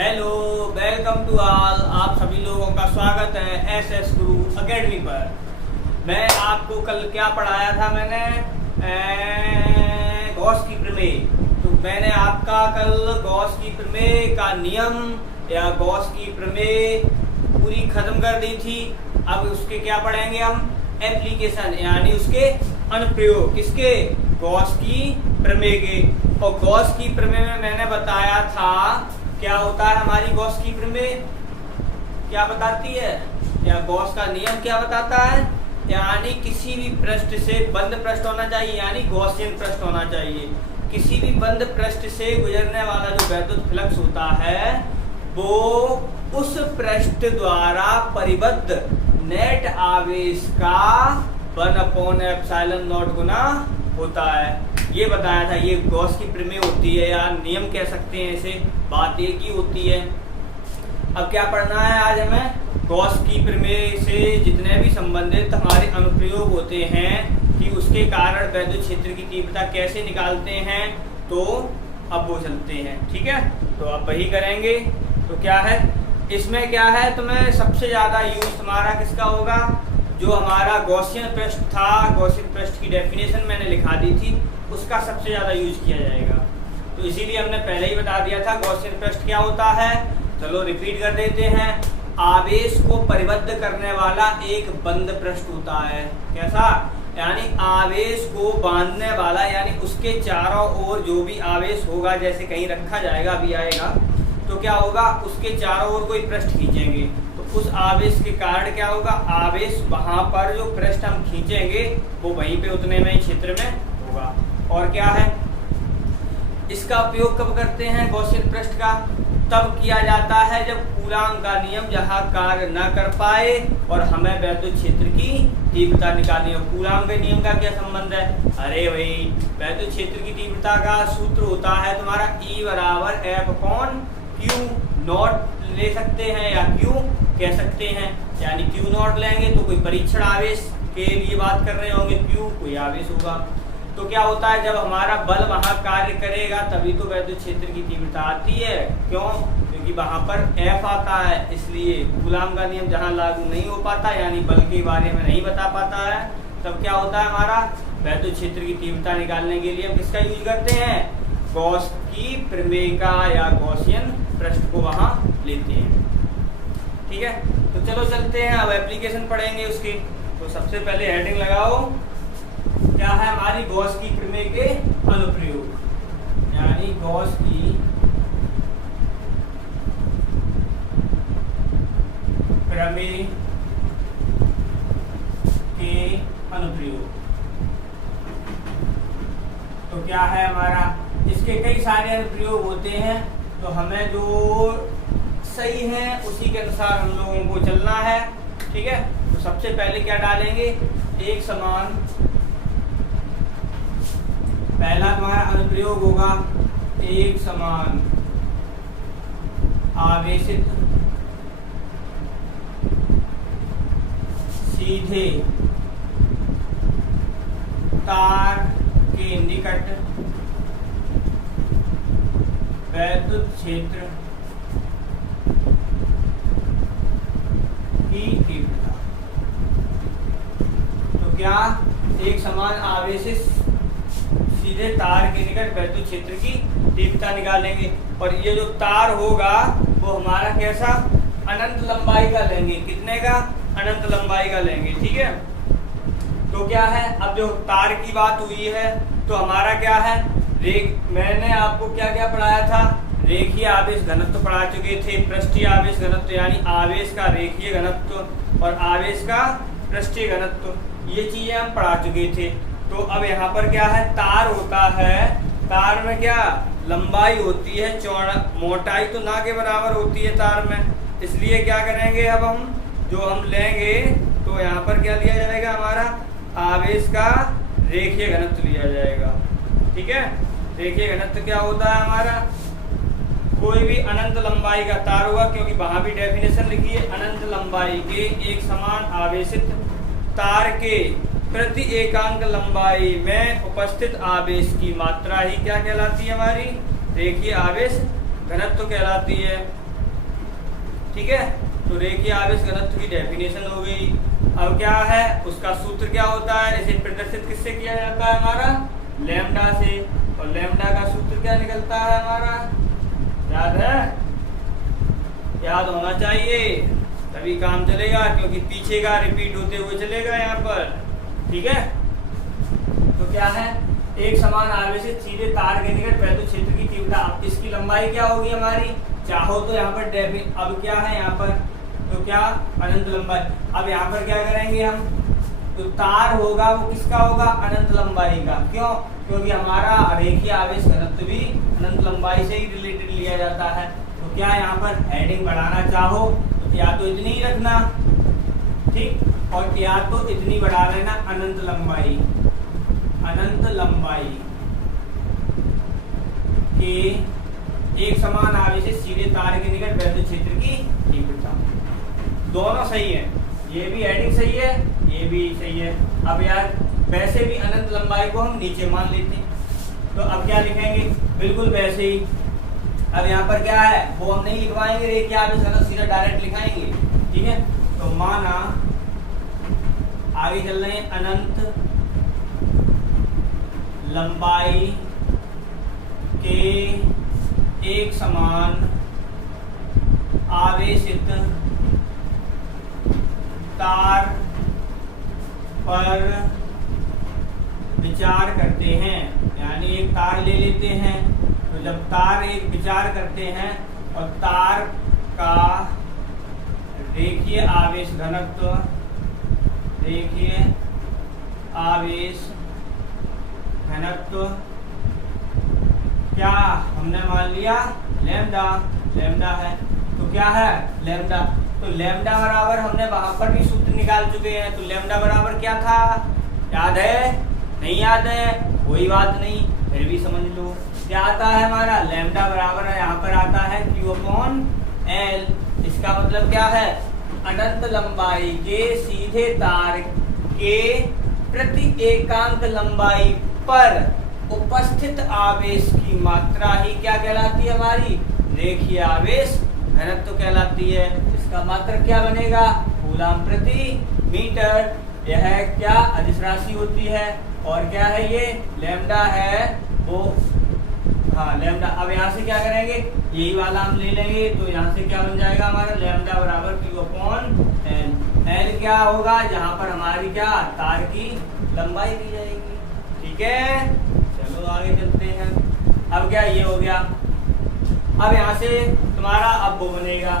Hello, welcome to all. आप सभी लोगों का स्वागत है एसएस गुरु एकेडमी पर। मैं आपको कल क्या पढ़ाया था, मैंने गॉस की प्रमेय। तो मैंने आपका कल गॉस की प्रमेय का नियम या गॉस की प्रमेय पूरी खत्म कर दी थी। अब उसके क्या पढ़ेंगे हम, एप्लीकेशन यानी उसके अनुप्रयोग, किसके, गॉस की प्रमेय के। और गॉस की प्रमेय में मैंने बताया था क्या होता है हमारी गॉस की प्रमेय, क्या बताती है, या गॉस का नियम क्या बताता है, यानी किसी भी पृष्ठ से बंद पृष्ठ होना चाहिए, यानी गॉसियन पृष्ठ होना चाहिए। किसी भी बंद पृष्ठ से गुजरने वाला जो वैद्युत फ्लक्स होता है वो उस पृष्ठ द्वारा परिबद्ध नेट आवेश का 1/ε0 गुना होता है। ये बताया था, ये गॉस की प्रमेय होती है या नियम कह सकते हैं इसे, बात एक ही होती है। अब क्या पढ़ना है आज हमें, गॉस की प्रमेय से जितने भी संबंधित हमारे अनुप्रयोग होते हैं कि उसके कारण वैद्युत क्षेत्र की तीव्रता कैसे निकालते हैं, तो अब वो चलते हैं। ठीक है, तो अब वही करेंगे। तो क्या है इसमें, क्या है तुम्हें सबसे ज्यादा यूज तुम्हारा किसका होगा, जो हमारा गॉसियन पृष्ठ था, गॉसियन पृष्ठ की डेफिनेशन मैंने लिखा दी थी, उसका सबसे ज्यादा यूज किया जाएगा। तो इसीलिए हमने पहले ही बता दिया था गॉसियन पृष्ठ क्या होता है। चलो रिपीट कर देते हैं। आवेश को परिबद्ध करने वाला एक बंद पृष्ठ होता है। कैसा, यानी आवेश को बांधने वाला, यानी उसके चारों ओर जो भी आवेश होगा, जैसे कहीं रखा जाएगा, अभी आएगा, तो क्या होगा, उसके चारों ओर कोई पृष्ठ खींचेंगे तो उस आवेश के कारण क्या होगा, आवेश वहां पर जो पृष्ठ हम खींचेंगे वो वहीं पे उतने में ही क्षेत्र में होगा। और क्या है, इसका उपयोग कब करते हैं गॉसियन पृष्ठ का, तब किया जाता है जब कूलाम का नियम जहां कार्य न कर पाए और हमें वैद्युत क्षेत्र की तीव्रता निकालनी हो। कूलाम के नियम का क्या संबंध है, अरे भाई वैद्युत क्षेत्र की तीव्रता का सूत्र होता है तुम्हारा E बराबर F/Q नॉट ले सकते हैं या Q कह सकते हैं, यानी Q नॉट लेंगे तो कोई परीक्षण आवेश के लिए बात कर रहे होंगे, Q कोई आवेश होगा। तो क्या होता है, जब हमारा बल वहां कार्य करेगा तभी तो वैद्युत क्षेत्र की तीव्रता आती है। क्यों, क्योंकि वहां पर F आता है, इसलिए कूलाम का नियम जहां लागू नहीं हो पाता, यानी बल के बारे में नहीं बता पाता है, तब क्या होता है हमारा वैद्युत क्षेत्र की तीव्रता निकालने के लिए हम किसका यूज करते हैं, गॉस की प्रमेय का या गॉसियन पृष्ठ को वहां लेते हैं। ठीक है, तो चलो चलते हैं, अब एप्लीकेशन पढ़ेंगे उसके। तो सबसे पहले हेडिंग लगाओ, क्या है हमारी गॉस की प्रमेय के अनुप्रयोग, यानी गॉस की प्रमेय के अनुप्रयोग। तो क्या है हमारा, इसके कई सारे अनुप्रयोग होते हैं, तो हमें जो सही है उसी के अनुसार हम लोगों को चलना है। ठीक है, तो सबसे पहले क्या डालेंगे, एक समान, पहला हमारा अनुप्रयोग होगा एक समान आवेशित सीधे तार के निकट वैद्युत क्षेत्र की तीव्रता। तो क्या, एक समान आवेशित सीधे तार के निकट वैद्युत क्षेत्र की तीव्रता निकालेंगे। और ये जो तार होगा वो हमारा कैसा, अनंत लंबाई का लेंगे, कितने का, अनंत लंबाई का लेंगे। ठीक है, तो क्या है, अब जो तार की बात हुई है तो हमारा क्या है, मैंने आपको क्या क्या पढ़ाया था, रेखीय आवेश घनत्व पढ़ा चुके थे, पृष्ठीय आवेश घनत्व यानी आवेश का रेखीय घनत्व और आवेश का पृष्ठीय घनत्व, ये चीजें हम पढ़ा चुके थे। तो अब यहाँ पर क्या है, तार होता है, तार में क्या लंबाई होती है, चौड़ा, मोटाई तो ना के बराबर होती है तार में, इसलिए क्या करेंगे, अब हम जो हम लेंगे तो यहाँ पर क्या लिया जाएगा, हमारा आवेश का रेखीय घनत्व लिया जाएगा। ठीक है, रेखीय घनत्व क्या होता है हमारा, कोई भी अनंत लंबाई का तार होगा, क्योंकि वहां भी डेफिनेशन लिखी है, अनंत लंबाई के एक समान आवेशित तार के प्रति एकांक लंबाई में उपस्थित आवेश की मात्रा ही क्या कहलाती है, हमारी रेखीय आवेश घनत्व कहलाती है। ठीक है, तो रेखीय आवेश घनत्व की डेफिनेशन हो गई। अब क्या है, उसका सूत्र क्या होता है, इसे प्रदर्शित किससे किया जाता है हमारा, लैम्डा से, और लैम्डा का सूत्र क्या निकलता है हमारा, याद है, याद होना चाहिए तभी काम चलेगा, क्योंकि पीछे का रिपीट होते हुए चलेगा यहाँ पर, ठीक है। तो क्या है, एक समान आवेशित सीधे तार के निकट वैद्युत क्षेत्र की तीव्रता, अब इसकी लंबाई क्या होगी हमारी, चाहो तो यहाँ पर अब क्या है यहाँ पर, तो क्या अनंत लंबाई। अब यहाँ पर क्या करेंगे हम, तो तार होगा वो किसका होगा, अनंत लंबाई का, क्यों, क्योंकि हमारा रेखीय आवेश घनत्व भी अनंत लंबाई से ही रिलेटेड लिया जाता है। तो क्या यहाँ पर हेडिंग बढ़ाना चाहो तो या तो इतनी ही रखना, ठीक, और या तो इतनी बढ़ा लेना, अनंत लंबाई, अनंत लंबाई के एक समान आवेशित सीधे तार के निकट वैद्युत क्षेत्र की तीव्रता, दोनों सही है, ये भी हेडिंग सही है, ये भी सही है। अब यार वैसे भी अनंत लंबाई को हम नीचे मान लेते हैं, तो अब क्या लिखेंगे, बिल्कुल वैसे ही। अब यहाँ पर क्या है, वो हम नहीं लिखवाएंगे, रेखीय आवेश घनत्व सीधा डायरेक्ट लिखाएंगे, ठीक है। तो माना आगे चल रहे हैं, अनंत लंबाई के एक समान आवेशित तार पर विचार करते हैं, यानी एक तार ले लेते हैं, तो जब तार एक विचार करते हैं और तार का रेखीय आवेश घनत्व, रेखीय आवेश घनत्व क्या हमने मान लिया, लैम्डा, लैम्डा है, तो क्या है लैम्डा, तो लैम्डा बराबर हमने वहां पर भी सूत्र निकाल चुके हैं, तो लैम्डा बराबर क्या था, याद है, नहीं याद है, कोई बात नहीं, फिर भी समझ लो क्या आता है हमारा, लैम्डा बराबर है, यहाँ पर आता है Q/L। इसका मतलब क्या है, अनंत लंबाई के सीधे तार के प्रति एकांक लंबाई पर उपस्थित आवेश की मात्रा ही क्या कहलाती है हमारी, रेखीय आवेश घनत्व कहलाती है। इसका मात्रक क्या बनेगा, कूलम प्रति मीटर, यह क्या अदिश राशि होती है, और क्या है ये लैम्डा है वो, हाँ लैम्डा। अब यहाँ से क्या करेंगे, यही वाला हम ले लेंगे, तो यहाँ से क्या बन जाएगा हमारा, लैम्डा बराबर Q/L। L क्या होगा, जहाँ पर हमारी क्या तार की लंबाई दी जाएगी, ठीक है। चलो आगे चलते हैं, अब क्या ये हो गया। अब यहाँ से तुम्हारा अब वो बनेगा,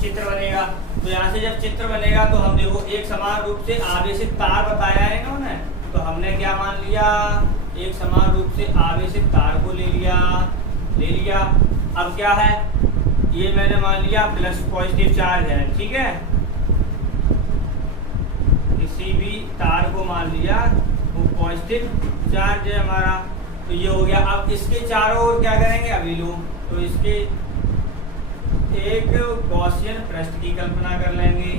चित्र बनेगा, तो यहाँ से जब चित्र बनेगा तो हम देखो एक समान रूप से आवेशित तार बताया है इन्होंने, तो हमने क्या मान लिया, एक समान रूप से आवेशित तार को ले लिया, ले लिया। अब क्या है, ये मैंने मान लिया प्लस पॉजिटिव चार्ज है, ठीक है, किसी भी तार को मान लिया वो पॉजिटिव चार्ज है हमारा, तो ये हो गया। अब इसके चारों ओर क्या करेंगे, अभी लो, तो इसके एक गॉसियन पृष्ठ की कल्पना कर लेंगे,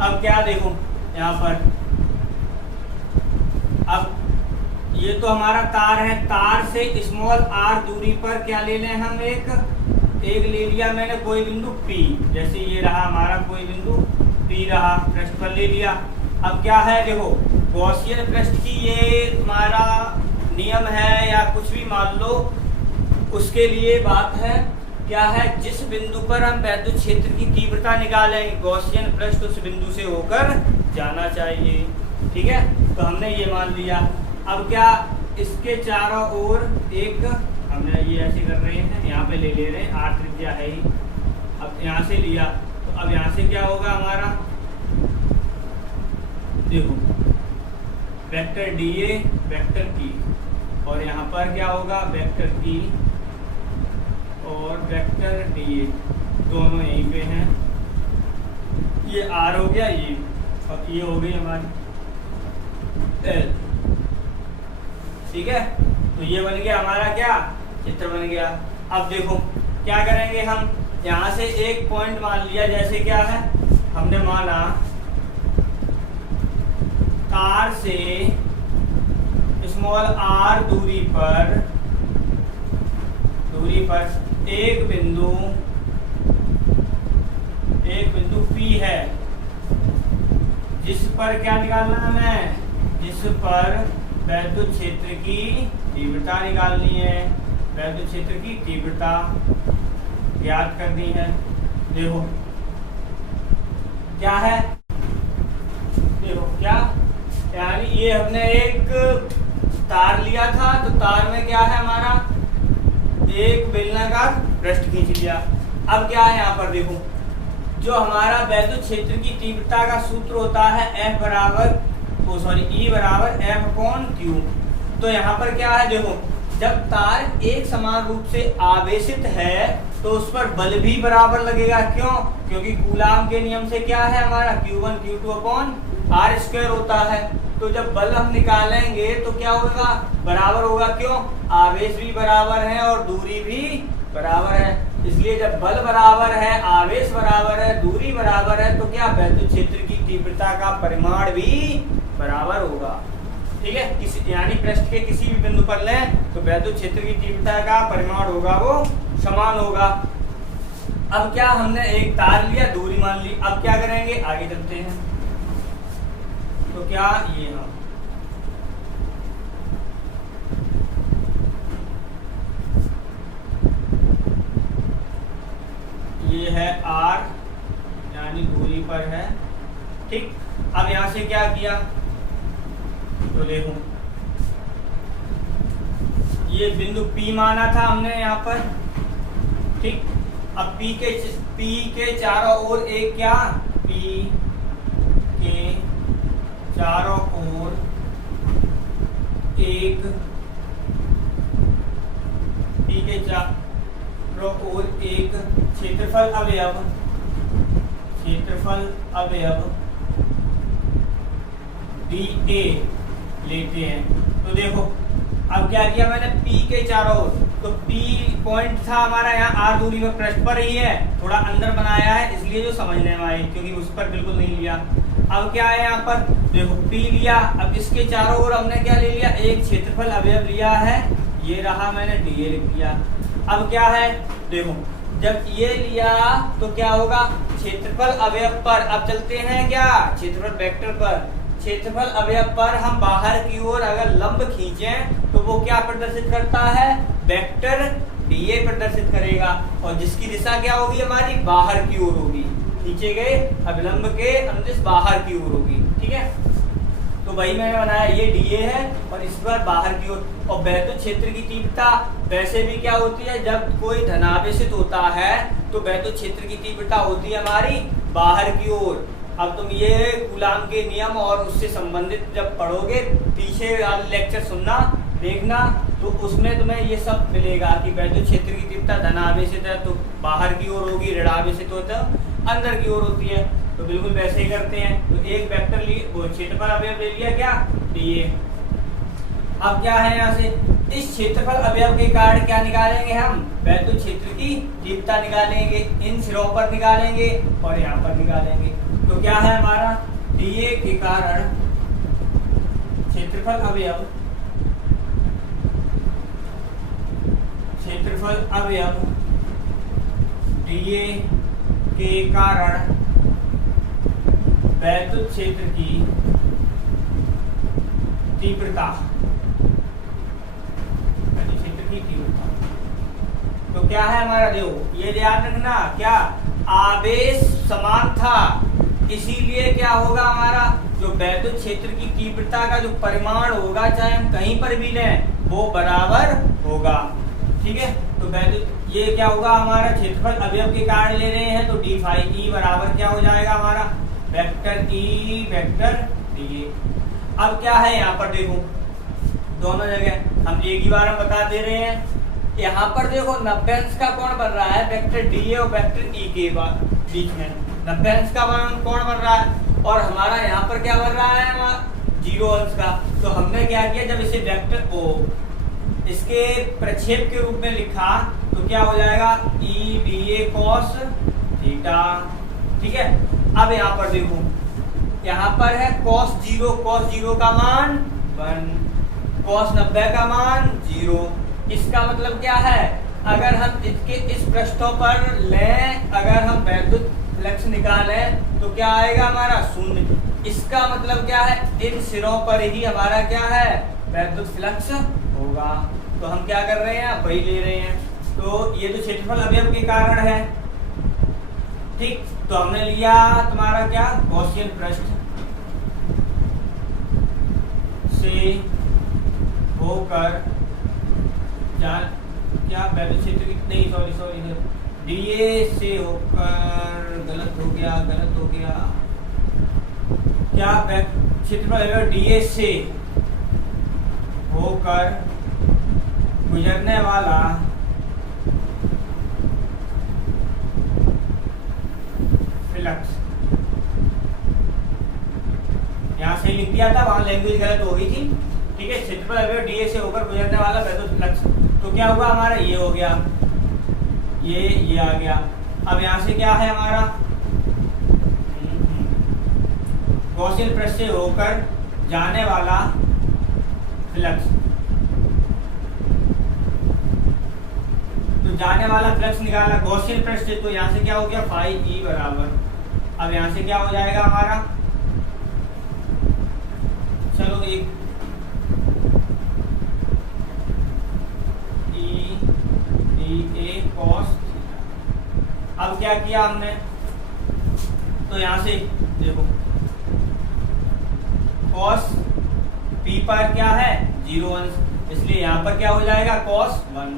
अब क्या देखो यहाँ पर, अब ये तो हमारा तार है, तार से स्मॉल r दूरी पर क्या ले लें हम, एक ले लिया मैंने कोई बिंदु P, जैसे ये रहा हमारा कोई बिंदु P रहा, पृष्ठ पर ले लिया। अब क्या है देखो, गॉसियन पृष्ठ की ये तुम्हारा नियम है या कुछ भी मान लो, उसके लिए बात है क्या है, जिस बिंदु पर हम वैद्युत क्षेत्र की तीव्रता निकालेंगे, गॉसियन पृष्ठ उस बिंदु से होकर जाना चाहिए, ठीक है। तो हमने ये मान लिया। अब क्या, इसके चारों ओर एक, हमने ये ऐसे कर रहे हैं, यहाँ पे ले रहे हैं, r त्रिज्या है ही, अब यहाँ से लिया, तो अब यहाँ से क्या होगा हमारा, देखो vector D A vector E, और यहाँ पर क्या होगा वेक्टर ई और वेक्टर डी ए दोनों यहीं पे हैं। ये आर हो गया ये, और ये हो गई हमारी एल। ठीक है, तो ये बन गया हमारा क्या चित्र बन गया। अब देखो क्या करेंगे हम, यहाँ से एक पॉइंट मान लिया, जैसे क्या है हमने माना तार से स्मॉल आर दूरी पर एक बिंदु P है, जिस पर क्या निकालना है हमें, जिस पर वैद्युत क्षेत्र की तीव्रता निकालनी है, वैद्युत क्षेत्र की तीव्रता ज्ञात करनी है। देखो क्या है, देखो क्या, यानी ये हमने एक तार लिया था, तो तार में क्या है हमारा एक बेलनाकार पृष्ठ खींच लिया। अब क्या है यहाँ पर देखो, जो हमारा वैद्युत क्षेत्र की तीव्रता का सूत्र होता है F बराबर E बराबर F/Q। तो यहाँ पर क्या है देखो, जब तार एक समान रूप से आवेशित है तो उस पर बल भी बराबर लगेगा। क्यों? क्योंकि कूलाम के नियम से क्या है हमारा Q1 Q2/R² होता है। तो जब बल हम निकालेंगे तो क्या होगा, बराबर होगा। क्यों? आवेश भी बराबर है और दूरी भी बराबर है, इसलिए जब बल बराबर है, आवेश बराबर है, दूरी बराबर है, तो क्या वैद्युत क्षेत्र की तीव्रता का परिमाण भी बराबर होगा। ठीक है, किसी यानी पृष्ठ के किसी भी बिंदु पर लें तो वैद्युत क्षेत्र की तीव्रता का परिमाण होगा वो समान होगा। अब क्या हमने एक तार लिया, दूरी मान ली, अब क्या करेंगे आगे चलते हैं। तो क्या ये हम ये है R यानी दूरी पर है। ठीक, अब यहां से क्या किया, तो देखो ये बिंदु P माना था हमने यहाँ पर। ठीक, अब P के चारों ओर एक क्या, P के चारों ओर एक, P के चारों ओर एक क्षेत्रफल अवयव dA लेते हैं। तो देखो अब क्या किया मैंने, P के चारों ओर, तो P पॉइंट था हमारा यहाँ R दूरी में पृष्ठ पर ही है, थोड़ा अंदर बनाया है इसलिए जो समझने में आई, क्योंकि उस पर बिल्कुल नहीं लिया। अब क्या है यहाँ पर देखो P लिया, अब इसके चारों ओर हमने क्या ले लिया, एक क्षेत्रफल अवयव लिया है, ये रहा मैंने dA लिख दिया। अब क्या है देखो, जब ये लिया तो क्या होगा, क्षेत्रफल अवयव पर, अब चलते हैं क्या क्षेत्रफल वेक्टर पर, क्षेत्रफल अवयव पर हम बाहर की ओर अगर लंब खींचें तो वो क्या प्रदर्शित करता है, वेक्टर dA प्रदर्शित करेगा, और जिसकी दिशा क्या होगी हमारी, बाहर की ओर होगी, खींचे गए अभिलंब के अनुदिश बाहर की ओर होगी। ठीक है, तो वही मैंने बनाया, ये dA है और इस पर बाहर की ओर। और वैद्युत क्षेत्र की तीव्रता वैसे भी क्या होती है, जब कोई धनावेशित होता है तो वैद्युत क्षेत्र की तीव्रता होती है हमारी बाहर की ओर। अब तुम ये कूलाम के नियम और उससे संबंधित जब पढ़ोगे, पीछे वाले लेक्चर सुनना देखना, तो उसमें तुम्हें ये सब मिलेगा कि वैद्युत क्षेत्र की तीव्रता धनावेशित है तो बाहर की ओर होगी, ऋणावेशित हो तो अंदर की ओर होती है। तो बिल्कुल वैसे ही करते हैं। तो एक वेक्टर लिए, वो क्षेत्रफल अवयव ले लिया क्या, dA। अब क्या है यहाँ से, इस क्षेत्रफल अवयव के कारण क्या निकालेंगे हम, वैद्युत क्षेत्र की तीव्रता निकालेंगे, इन सिरों पर निकालेंगे और यहाँ पर निकालेंगे। तो क्या है हमारा, dA के कारण क्षेत्रफल अवयव dA के कारण वैद्युत क्षेत्र की तीव्रता, तो क्या है हमारा, देखो ये ध्यान रखना, क्या आवेश समान था, इसीलिए क्या होगा हमारा, जो वैद्युत क्षेत्र की तीव्रता का जो परिमाण होगा, चाहे हम कहीं पर भी लें, वो बराबर होगा। ठीक है, तो वैद्युत ये क्या होगा हमारा, क्षेत्रफल अवयव के कारण ले रहे हैं, तो d phi E बराबर क्या हो जाएगा हमारा, वेक्टर E वेक्टर dA। अब क्या है यहाँ पर देखो, दोनों जगह हम एक ही बार में बता दे रहे हैं। यहाँ पर देखो 90 अंश का कोण बन रहा है वेक्टर डी और वेक्टर ई के बीच में, 90 अंश का कोण बन रहा है, और हमारा यहाँ पर क्या बन रहा है 0 अंश का। तो हमने क्या किया, जब इसे वेक्टर ओ इसके प्रक्षेप के रूप में लिखा तो क्या हो जाएगा, ई बी ए कॉस थीटा। ठीक है, अब यहाँ पर देखो, यहाँ पर है cos 0 का मान 1, cos 90 का मान 0। इसका मतलब क्या है, अगर हम इसके इस पृष्ठों पर लें, अगर हम वैद्युत फ्लक्स निकालें तो क्या आएगा हमारा 0। इसका मतलब क्या है, इन सिरों पर ही हमारा क्या है, वैद्युत फ्लक्स होगा। तो हम क्या कर रहे हैं, वही ले रहे हैं। तो ये तो क्षेत्रफल अवयव के कारण है। ठीक, तो हमने लिया तुम्हारा क्या, गॉसियन पृष्ठ से होकर क्या वैद्युत क्षेत्र की, नहीं सॉरी डीए से होकर, गलत हो गया क्या, क्षेत्रफल डीए से होकर गुजरने वाला फ्लक्स, यहाँ से लिख दिया था, वहां लैंग्वेज गलत हो गई थी। ठीक है, क्षेत्रफल डीए से होकर गुजरने वाला वैद्युत फ्लक्स, तो क्या हुआ हमारा, ये हो गया, ये आ गया। अब यहाँ से क्या है हमारा, गॉसियन पृष्ठ से होकर जाने वाला फ्लक्स, तो जाने वाला फ्लक्स निकाला गॉसियन पृष्ठ से, तो यहाँ से क्या हो गया, फाई ई बराबर, अब यहाँ से क्या हो जाएगा हमारा, चलो एक ए कॉस। अब क्या किया हमने, तो यहाँ से देखो कॉस पी पर क्या है 0 अंश, इसलिए यहाँ पर क्या हो जाएगा कॉस 1।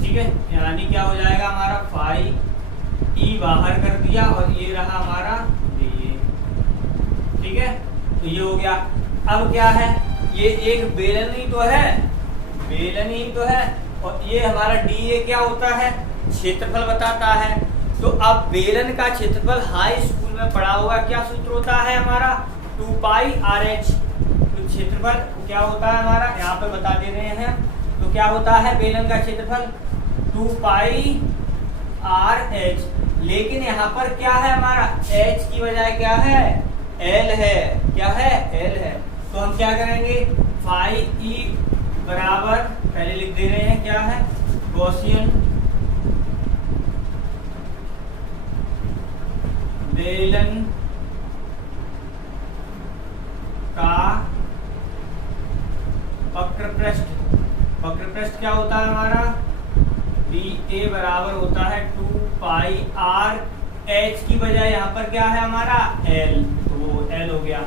ठीक है, यानी क्या हो जाएगा हमारा फाई ई बाहर कर दिया और ये रहा हमारा ये। ठीक है, तो ये हो गया। अब क्या है, ये एक बेलन ही तो है, और ये हमारा डी ए क्या होता है, क्षेत्रफल बताता है। तो अब बेलन का क्षेत्रफल हाई स्कूल में पढ़ा होगा, क्या सूत्र होता है हमारा, 2 पाई आर एच। तो क्षेत्रफल क्या होता है हमारा, यहाँ पे बता दे रहे हैं, तो क्या होता है बेलन का क्षेत्रफल 2 पाई आर एच। लेकिन यहाँ पर क्या है हमारा, एच की बजाय क्या है, एल है, क्या है, एल है। तो हम क्या करेंगे, फाई ई बराबर, पहले लिख दे रहे हैं क्या है, गॉसियन बेलन का वक्र पृष्ठ क्या होता है हमारा, बी ए बराबर होता है 2 पाई आर एच की बजाय यहाँ पर क्या है हमारा एल, तो एल हो गया।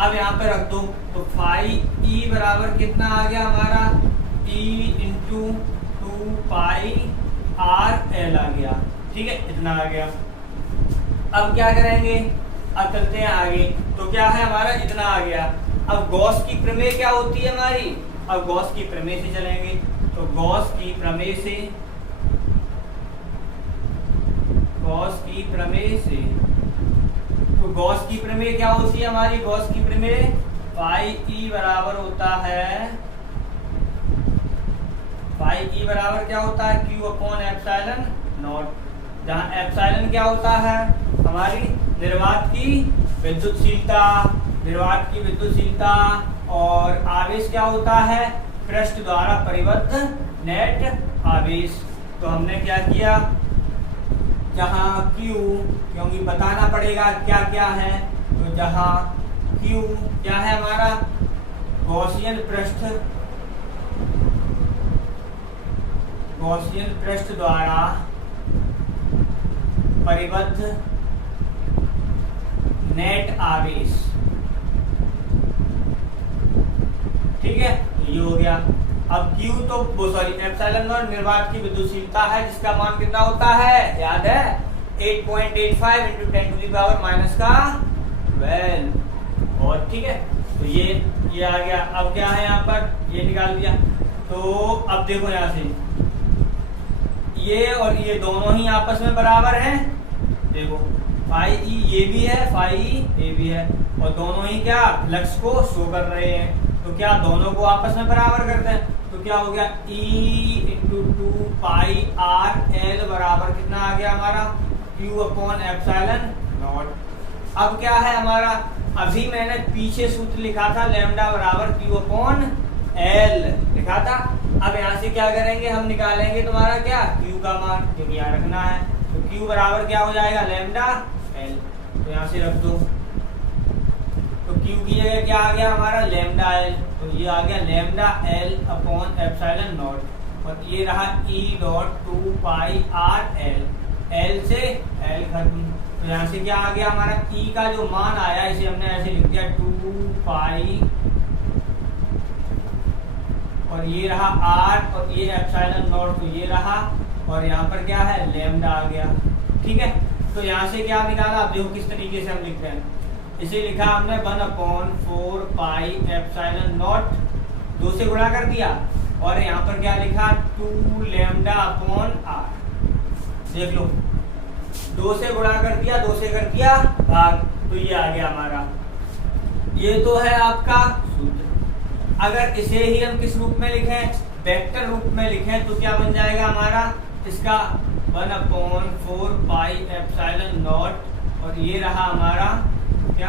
अब यहाँ पे रख दो, तो फाई ई बराबर कितना आ गया हमारा, ई इंटू 2 पाई आर एल आ गया। ठीक है, इतना आ गया। अब क्या करेंगे, अब चलते हैं आगे, तो क्या है हमारा, इतना आ गया। अब गॉस की प्रमेय क्या होती है हमारी, अब गॉस की प्रमेय से चलेंगे। तो गॉस की प्रमेय से तो गॉस की प्रमेय क्या होती है हमारी, गॉस की प्रमेय फाई ई बराबर होता है, फाई ई बराबर क्या होता है, क्यू अपॉन एप्सिलॉन नॉट, जहां एप्सिलॉन क्या होता है हमारी निर्वात की विद्युतशीलता, और आवेश क्या होता है, पृष्ठ द्वारा परिबद्ध नेट आवेश। तो हमने क्या किया, जहां Q, क्योंकि बताना पड़ेगा क्या क्या है, तो जहां Q क्या है हमारा, गॉसियन पृष्ठ द्वारा परिबद्ध नेट आवेश। ठीक है, ये हो गया। अब Q तो एप्सिलॉन नॉट निर्वात की विद्युतशीलता है, जिसका मान कितना होता है, याद है 8.85 × 10⁻⁻12। और ठीक है, तो तो ये आ गया। अब क्या है यहाँ पर, ये निकाल दिया। तो अब देखो यहाँ से ये और ये दोनों ही आपस में बराबर हैं। देखो फाई ई ये भी है, फाई ई ये भी है, और दोनों ही क्या फ्लक्स को शो कर रहे हैं। तो क्या दोनों को आपस में बराबर करते हैं, तो क्या हो गया E इंटू 2 पाई आर एल बराबर कितना आ गया हमारा Q अपॉन एप्सिलॉन नॉट। अब क्या है हमारा, अभी मैंने पीछे सूत्र लिखा था लैम्डा बराबर Q अपॉन एल लिखा था। अब यहाँ से क्या करेंगे, हम निकालेंगे तुम्हारा क्या Q का मान, क्योंकि यहाँ रखना है। तो Q बराबर क्या हो जाएगा लैम्डा एल, तो यहाँ से रख दो। तो Q की जगह क्या आ गया हमारा लैम्डा एल, तो ये आ गया lambda L upon epsilon not, और ये रहा E डॉट 2 पाई आर एल, एल से एल खत्म। तो यहाँ से क्या आ गया हमारा E का जो मान आया, इसे हमने ऐसे लिख दिया 2 पाई, और ये रहा R और ये एप्सिलॉन नॉट, तो ये रहा, और यहाँ पर क्या है लैम्डा आ गया। ठीक है, तो यहाँ से क्या निकाला, अब देखो किस तरीके से हम लिख रहे हैं। इसे लिखा हमने 1/4 पाई एप्सिलॉन नॉट, 2 से गुणा कर दिया, और यहाँ पर क्या लिखा 2 लैम्डा अपॉन आर। देख लो 2 से गुणा कर दिया, 2 से कर दिया भाग, तो ये आ गया हमारा। ये तो है आपका सूत्र। अगर इसे ही हम किस रूप में लिखें, वेक्टर रूप में लिखें, तो क्या बन जाएगा हमारा इसका 1/4 पाई एप्सिलॉन नॉट, और ये रहा हमारा क्या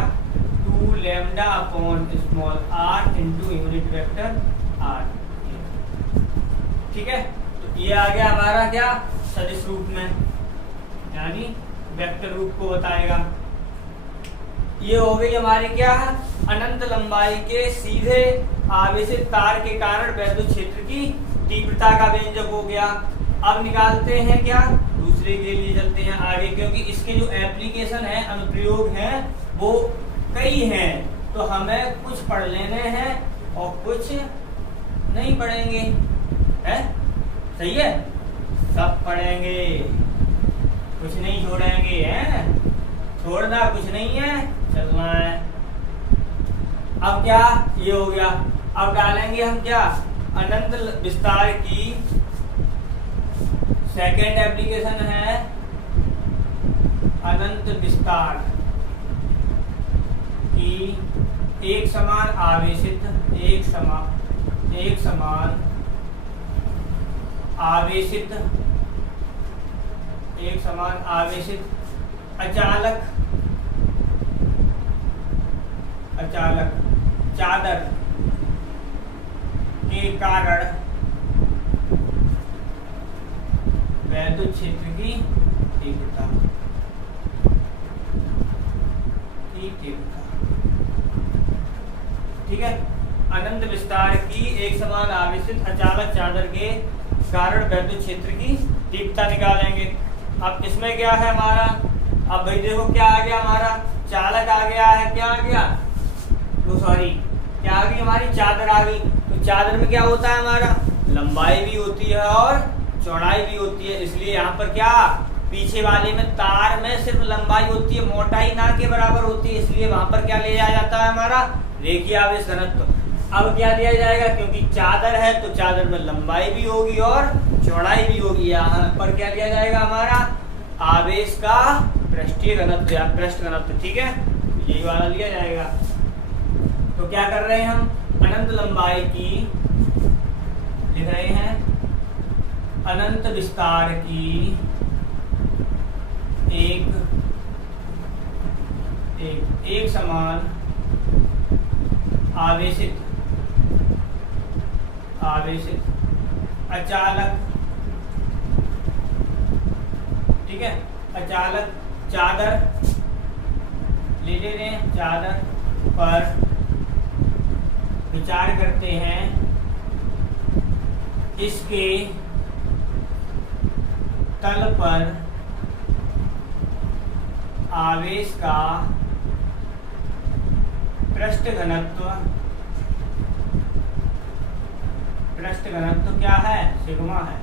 2 lambda upon small r into unit vector r. ठीक है, तो ये आ गया हमारा क्या सदिश रूप में, यानी वेक्टर रूप को बताएगा। ये हो गई हमारी क्या अनंत लंबाई के सीधे आवेशित तार के कारण वैद्युत क्षेत्र की तीव्रता का व्यंजक हो गया। अब निकालते हैं क्या, दूसरे के लिए चलते हैं आगे, क्योंकि इसके जो एप्लीकेशन है, अनुप्रयोग हैं, वो कई हैं। तो हमें कुछ पढ़ लेने हैं और कुछ नहीं पढ़ेंगे, है सही है, सब पढ़ेंगे, कुछ नहीं छोड़ेंगे, हैं छोड़ना कुछ नहीं है, चलना है। अब क्या ये हो गया, अब डालेंगे हम क्या अनंत विस्तार की सेकेंड एप्लीकेशन है अनंत विस्तार की एक समान आवेशित अचालक चादर के कारण वैद्युत क्षेत्र की तीव्रता ठीक है। अनंत विस्तार की एक समान आवेशित अचालक चादर के कारण वैद्युत क्षेत्र की तीव्रता निकालेंगे। अब इसमें क्या है हमारा, अब भाई देखो क्या आ गया हमारा चालक आ गया है, क्या आ गया सॉरी क्या आ गई हमारी चादर आ गई। तो चादर में क्या होता है हमारा लंबाई भी होती है और चौड़ाई भी होती है, इसलिए यहाँ पर क्या पीछे वाले में तार में सिर्फ लंबाई होती है, मोटाई ना के बराबर होती है, इसलिए वहां पर क्या लिया जाता है हमारा रेखीय आवेश घनत्व। अब क्या लिया जाएगा, क्योंकि चादर है तो चादर में लंबाई भी होगी और चौड़ाई भी होगी, यहाँ पर क्या लिया जाएगा हमारा आवेश का पृष्ठीय घनत्व या पृष्ठ घनत्व। ठीक है, यही वाला लिया जाएगा। तो क्या कर रहे हैं हम, अनंत लंबाई की लिख रहे हैं अनंत विस्तार की एक समान आवेशित अचालक, ठीक है, अचालक चादर ले रहे हैं, चादर पर विचार करते हैं, इसके तल पर आवेश का पृष्ठ घनत्व क्या है सिग्मा है,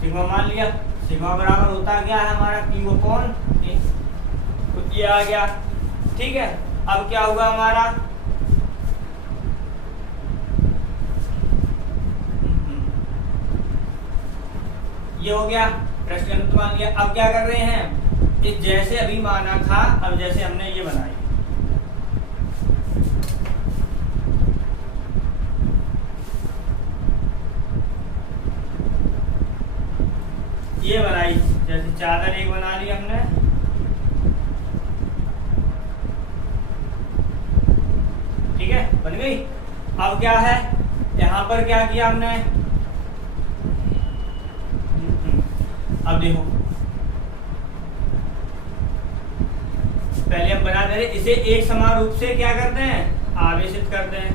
सिग्मा मान लिया, सिग्मा बराबर होता क्या है हमारा Q अपॉन A, तो ये आ गया। ठीक है, अब क्या हुआ हमारा ये हो गया पृष्ठ घनत्व मान लिया। अब क्या कर रहे हैं, इस जैसे अभी माना था, अब जैसे हमने ये बनाई, ये बनाई, जैसे चादर एक बना ली हमने, ठीक है, बन गई। अब क्या है, यहां पर क्या किया हमने, अब देखो पहले हम बना दे रहे, इसे एक समान रूप से क्या करते हैं, आवेशित करते हैं,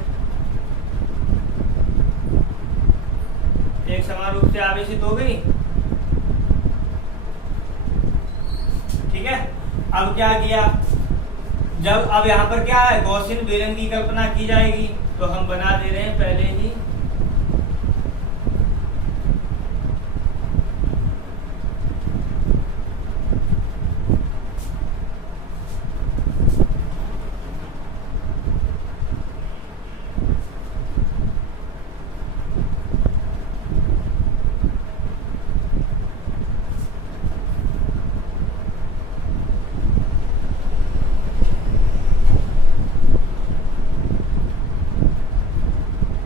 एक समान रूप से आवेशित हो गई, ठीक है। अब क्या किया, जब अब यहाँ पर क्या है, गॉसियन बेलन की कल्पना की जाएगी, तो हम बना दे रहे हैं पहले ही,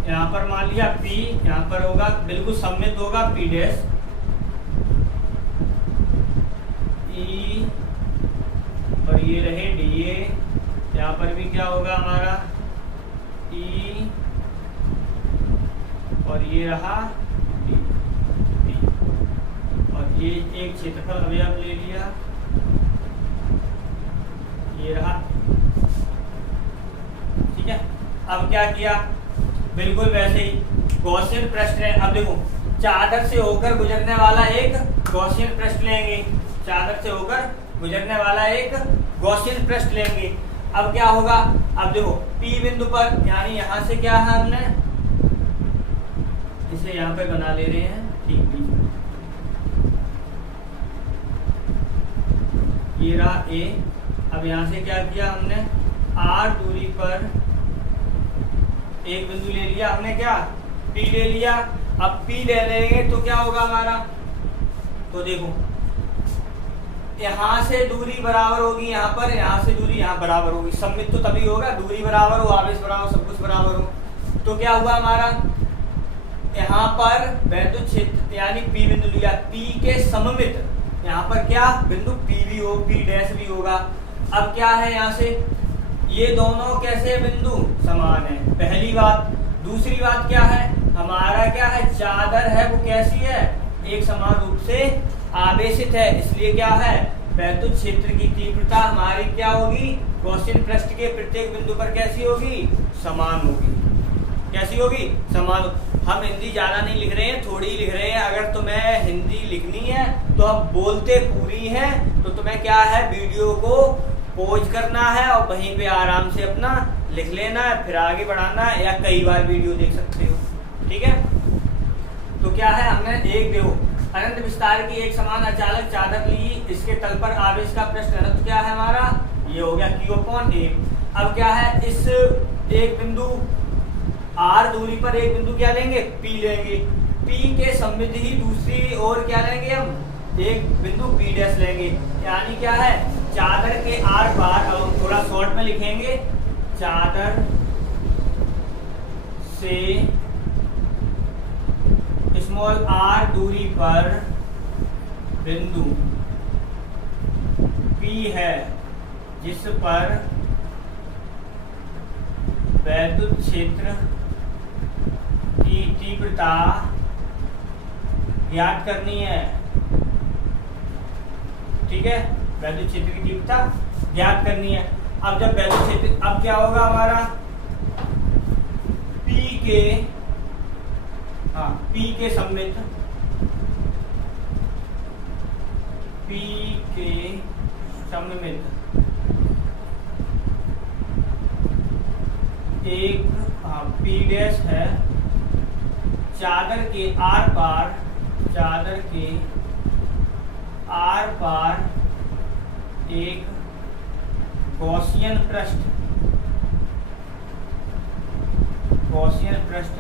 यहाँ पर मान लिया P, यहाँ पर होगा बिल्कुल सम्मित होगा P डैश, E और ये रहे DA, यहाँ पर भी क्या होगा हमारा E और ये रहा D, और ये एक क्षेत्रफल अवयव ले लिया, ये रहा, ठीक है। अब क्या किया, बिल्कुल वैसे ही गॉसियन पृष्ठ है। अब देखो चादर से होकर गुजरने वाला एक गॉसियन पृष्ठ लेंगे, चादर से होकर गुजरने वाला एक गॉसियन पृष्ठ लेंगे। अब क्या होगा, अब देखो P बिंदु पर, यानी यहां से क्या है, हमने इसे यहां पे बना ले रहे हैं, ठीक बीच में, ये रहा A। अब यहां से क्या किया हमने, R दूरी पर एक बिंदु ले लिया हमने, क्या P ले लिया। अब P ले लेंगे तो क्या होगा हमारा, तो देखो यहां से दूरी बराबर होगी, यहाँ पर, यहाँ से दूरी यहाँ बराबर होगी, सम्मित तो तभी होगा, दूरी बराबर हो, आवेश बराबर, सब कुछ बराबर हो। तो क्या हुआ हमारा, यहाँ पर वैद्युत क्षेत्र यानी P बिंदु लिया, P के सममित यहाँ पर क्या बिंदु P भी हो, P डैश भी होगा। अब क्या है, यहाँ से ये दोनों कैसे बिंदु समान है, पहली बात। दूसरी बात क्या है, हमारा क्या है, चादर है वो कैसी है, एक समान रूप से आवेशित है, इसलिए क्या है, वैद्युत क्षेत्र की तीव्रता हमारी क्या होगी, गॉसियन पृष्ठ के प्रत्येक बिंदु पर कैसी होगी, समान होगी। कैसी होगी, समान। हम हिंदी ज्यादा नहीं लिख रहे हैं, थोड़ी लिख रहे हैं। अगर तुम्हें हिंदी लिखनी है तो अब बोलते पूरी है, तो तुम्हें क्या है, वीडियो को पॉज करना है और वहीं पे आराम से अपना लिख लेना है, फिर आगे बढ़ाना है, या कई बार वीडियो देख सकते हो, ठीक है। तो क्या है, हमने एक देखो अनंत विस्तार की एक समान अचालक चादर ली, इसके तल पर आवेश का पृष्ठ घनत्व क्या है हमारा, ये हो गया Q/A। अब क्या है, इस एक बिंदु R दूरी पर एक बिंदु क्या लेंगे, P लेंगे, P के सम्मित ही दूसरी ओर क्या लेंगे, हम एक बिंदु P डैश लेंगे, यानी क्या है, चादर के आर पार, अब हम थोड़ा शॉर्ट में लिखेंगे, चादर से स्मॉल r दूरी पर बिंदु P है, जिस पर वैद्युत क्षेत्र की तीव्रता ज्ञात करनी है, ठीक है, वैद्युत क्षेत्र की तीव्रता ज्ञात करनी है। अब जब वैद्युत क्षेत्र, अब क्या होगा हमारा, P के सम्मित, P के सममित एक P डैश है, चादर के आर पार, चादर के आर पार एक गॉसियन पृष्ठ, गॉसियन पृष्ठ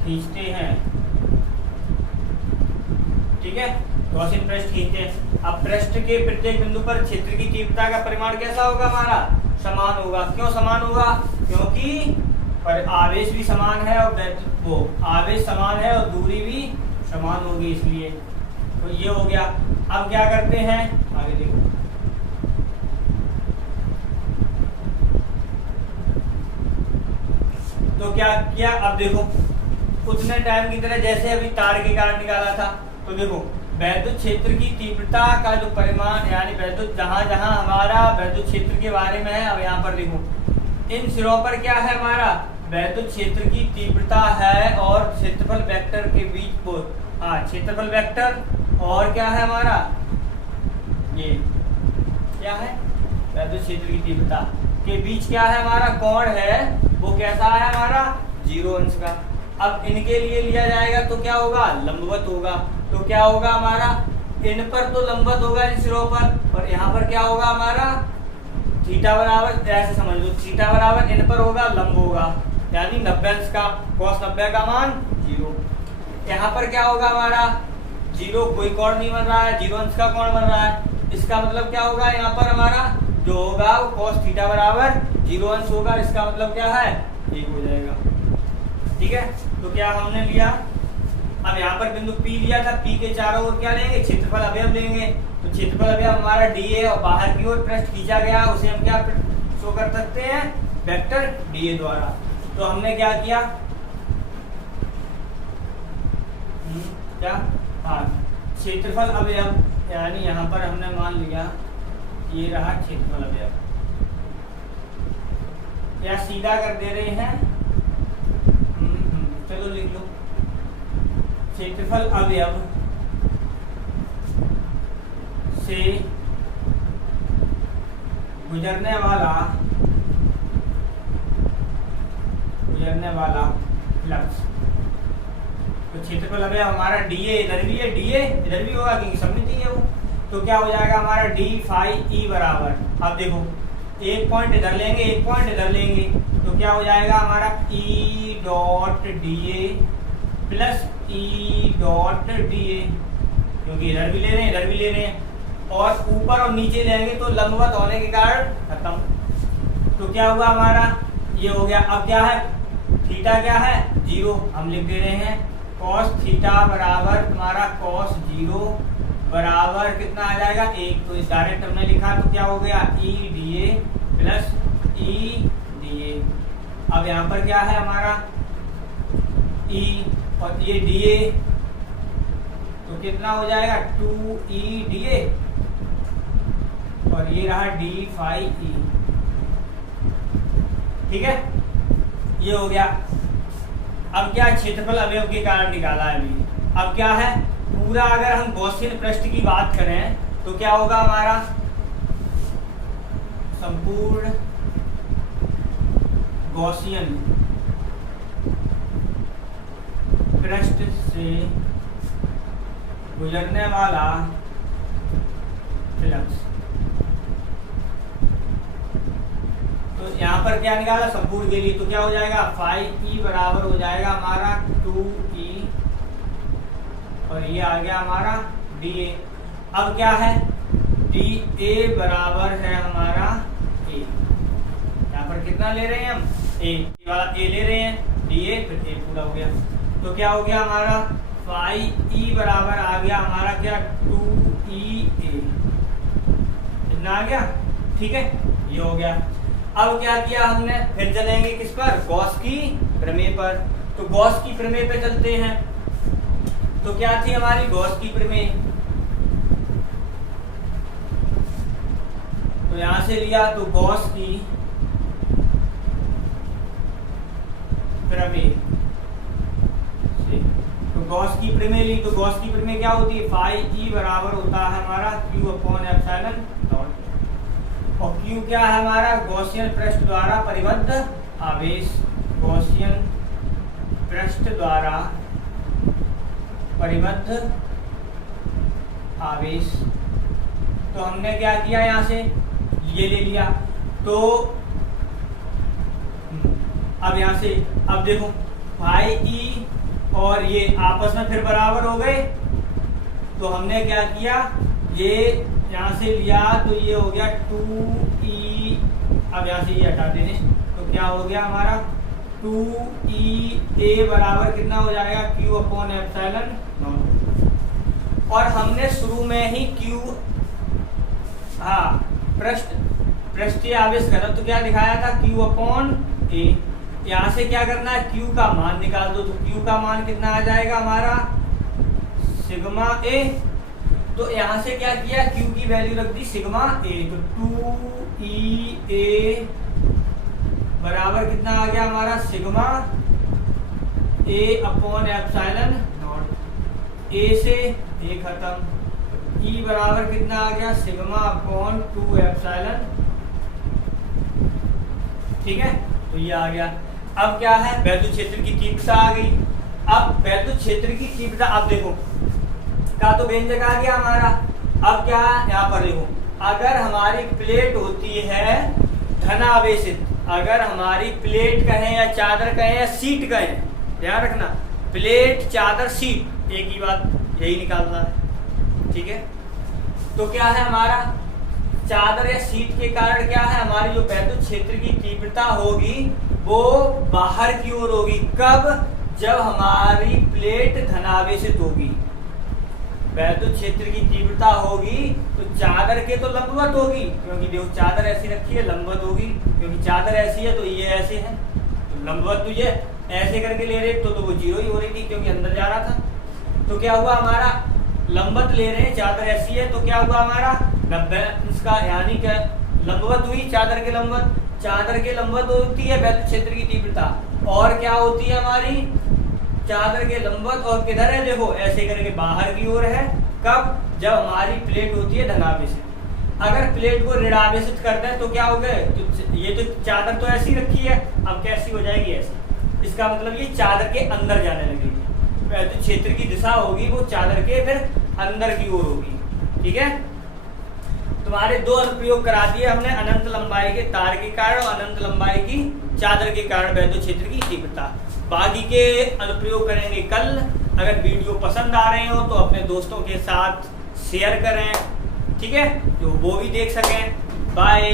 खींचते हैं, ठीक है, गॉसियन पृष्ठ खींचते हैं। अब पृष्ठ के प्रत्येक बिंदु पर क्षेत्र की तीव्रता का परिमाण कैसा होगा हमारा, समान होगा। क्यों समान होगा, क्योंकि पर आवेश भी समान है और वो आवेश समान है और दूरी भी समान होगी, इसलिए तो ये हो गया। अब क्या करते हैं, आगे देखो, तो क्या किया, अब देखो उतने टाइम की तरह जैसे अभी तार के कारण निकाला था, तो देखो वैद्युत क्षेत्र की तीव्रता का जो परिमाण, यानी वैद्युत जहां जहां हमारा वैद्युत क्षेत्र के बारे में है, अब यहाँ पर देखो इन सिरों पर क्या है हमारा वैद्युत क्षेत्र की तीव्रता है और क्षेत्रफल वेक्टर के बीच को, क्षेत्रफल वेक्टर और क्या है हमारा, ये क्या है वैद्युत क्षेत्र की तीव्रता के बीच क्या है हमारा कोण है, वो कैसा है हमारा 0 अंश का। अब इनके लिए लिया जाएगा तो क्या होगा, लंबवत होगा। तो क्या होगा हमारा, इन पर तो लंबवत होगा इन सिरों पर, और यहाँ पर क्या होगा हमारा थीटा बराबर, ऐसे समझ लो थीटा बराबर इन पर होगा लंब होगा, यानी 90 अंश का, cos 90 का मान 0। यहाँ पर क्या होगा हमारा 0, कोई कोण नहीं बन रहा है, 0 अंश का कोण बन रहा है। इसका मतलब क्या होगा, यहाँ पर हमारा जो होगा वो cos थीटा बराबर 0 अंश होगा। इसका मतलब क्या है 1 हो जाएगा। ठीक है, तो क्या हमने लिया, अब यहाँ पर बिंदु P लिया था, P के चारों ओर क्या लेंगे, क्षेत्रफल अवयव लेंगे। तो क्षेत्रफल अवयव हमारा dA और बाहर की ओर पृष्ठ खींचा गया, उसे हम क्या शो कर सकते हैं, वेक्टर dA द्वारा। तो हमने क्या किया, क्या, हाँ क्षेत्रफल अवयव, यानी यहाँ पर हमने मान लिया ये रहा क्षेत्रफल अवयव, या सीधा कर दे रहे हैं, चलो लिख लो, क्षेत्रफल अवयव से गुजरने वाला फ्लक्स। तो क्षेत्रफल अवयव हमारा dA इधर भी है, dA इधर भी होगा क्योंकि सममिति है वो। तो क्या हो जाएगा हमारा d फाई ई बराबर, अब देखो एक पॉइंट इधर लेंगे एक पॉइंट इधर लेंगे, तो क्या हो जाएगा हमारा E dot dA plus E dot dA, क्योंकि इधर भी ले रहे हैं इधर भी ले रहे हैं, और ऊपर और नीचे लेंगे तो लंबवत होने के कारण खत्म। तो क्या हुआ हमारा, ये हो गया। अब क्या है, थीटा क्या है 0, हम लिख दे रहे हैं cos थीटा बराबर तुम्हारा cos 0 बराबर कितना आ जाएगा 1। तो इस डायरेक्ट हमने लिखा तो क्या हो गया E dA plus E dA। अब यहाँ पर क्या है हमारा E और ये dA, तो कितना हो जाएगा 2E dA, और ये रहा d फाई E। ठीक है, ये हो गया। अब क्या क्षेत्रफल अवयव के कारण निकाला है अभी। अब क्या है, पूरा अगर हम गॉसियन पृष्ठ की बात करें तो क्या होगा हमारा, संपूर्ण गॉसियन पृष्ठ से गुजरने वाला फ्लक्स। तो यहाँ पर क्या निकाला संपूर्ण के लिए, तो क्या हो जाएगा फाई ई बराबर हो जाएगा हमारा 2E, और ये आ गया हमारा dA। अब क्या है, dA बराबर है हमारा A। यहाँ पर कितना ले रहे हैं हम, A वाला A ले रहे हैं, dA फिर A पूरा हो गया। तो क्या हो गया हमारा फाई E बराबर आ गया हमारा क्या 2EA, इतना आ गया। ठीक है, ये हो गया। अब क्या किया हमने, फिर चलेंगे किस पर, गॉस की प्रमेय पर। तो गॉस की प्रमेय पे चलते हैं। तो क्या थी हमारी गॉस की प्रमेय, तो यहां से लिया तो गॉस की प्रमेय से, तो गॉस की प्रमेय ली। तो गॉस की प्रमेय क्या होती है, फाई ई बराबर होता है हमारा Q अपॉन एप्सिलॉन नॉट, और Q क्या है हमारा गॉसियन पृष्ठ द्वारा परिबद्ध आवेश, गॉसियन पृष्ठ द्वारा परिबद्ध आवेश। तो हमने क्या किया, यहां से ये ले लिया। तो अब यहां से अब देखो फाई ई और ये आपस में फिर बराबर हो गए, तो हमने क्या किया, ये यहाँ से लिया तो ये हो गया 2e, अब यहाँ से ये हटा देने तो क्या हो गया हमारा 2e बराबर कितना हो जाएगा Q/ε0। और हमने शुरू में ही Q पृष्ठीय आवेश घनत्व क्या दिखाया था Q/A। यहाँ से क्या करना है, Q का मान निकाल दो, तो Q का मान कितना आ जाएगा हमारा सिग्मा A। तो यहाँ से क्या किया, Q की वैल्यू रख दी सिग्मा A, तो 2EA बराबर कितना आ गया हमारा सिग्मा A/ε0। A से A खत्म, E बराबर कितना आ गया सिग्मा/2ε। ठीक है, तो ये आ गया। अब क्या है, वैद्युत क्षेत्र की तीव्रता आ गई। अब वैद्युत क्षेत्र की तीव्रता, अब देखो का तो व्यंजक आ गया हमारा। अब क्या है, यहाँ पर देखो, अगर हमारी प्लेट होती है धनावेशित, अगर हमारी प्लेट कहें या चादर कहें या सीट कहें, ध्यान रखना प्लेट चादर सीट एक ही बात, यही निकालना है। ठीक है, तो क्या है हमारा चादर या सीट के कारण क्या है, हमारी जो वैद्युत क्षेत्र की तीव्रता होगी वो बाहर की ओर होगी। कब, जब हमारी प्लेट धनावेशित होगी। वैद्युत क्षेत्र की तीव्रता होगी तो चादर के तो लंबवत होगी, क्योंकि देखो चादर ऐसी रखी है, लंबवत होगी, क्योंकि चादर ऐसी है तो ये ऐसे है, तो लंबवत तो ये ऐसे करके ले रहे तो वो जीरो ही हो रही थी क्योंकि अंदर जा रहा था। तो क्या हुआ हमारा, लंबवत ले रहे हैं, चादर ऐसी है तो क्या हुआ हमारा 90 इसका, यानी क्या लंबवत हुई चादर के लंबवत। चादर के लंबवत होती है वैद्युत क्षेत्र की तीव्रता, और क्या होती है हमारी चादर के लंबवत, और किधर है देखो ऐसे करके बाहर की ओर है। कब, जब हमारी प्लेट होती है धनावेशित। अगर प्लेट को ऋणावेशित करते हैं तो क्या हो गए, तो ये तो चादर तो ऐसी रखी है, अब कैसी हो जाएगी ऐसी। इसका मतलब ये चादर के अंदर जाने लगेगी, वैद्युत क्षेत्र की दिशा होगी वो चादर के फिर अंदर की ओर होगी। ठीक है, तुम्हारे दो अनुप्रयोग करा दिए हमने, अनंत लंबाई के तार के कारण और अनंत लंबाई की चादर के कारण वैद्युत क्षेत्र की तीव्रता। बाकी के अनुप्रयोग करेंगे कल। अगर वीडियो पसंद आ रहे हो तो अपने दोस्तों के साथ शेयर करें, ठीक है, जो वो भी देख सकें। बाय।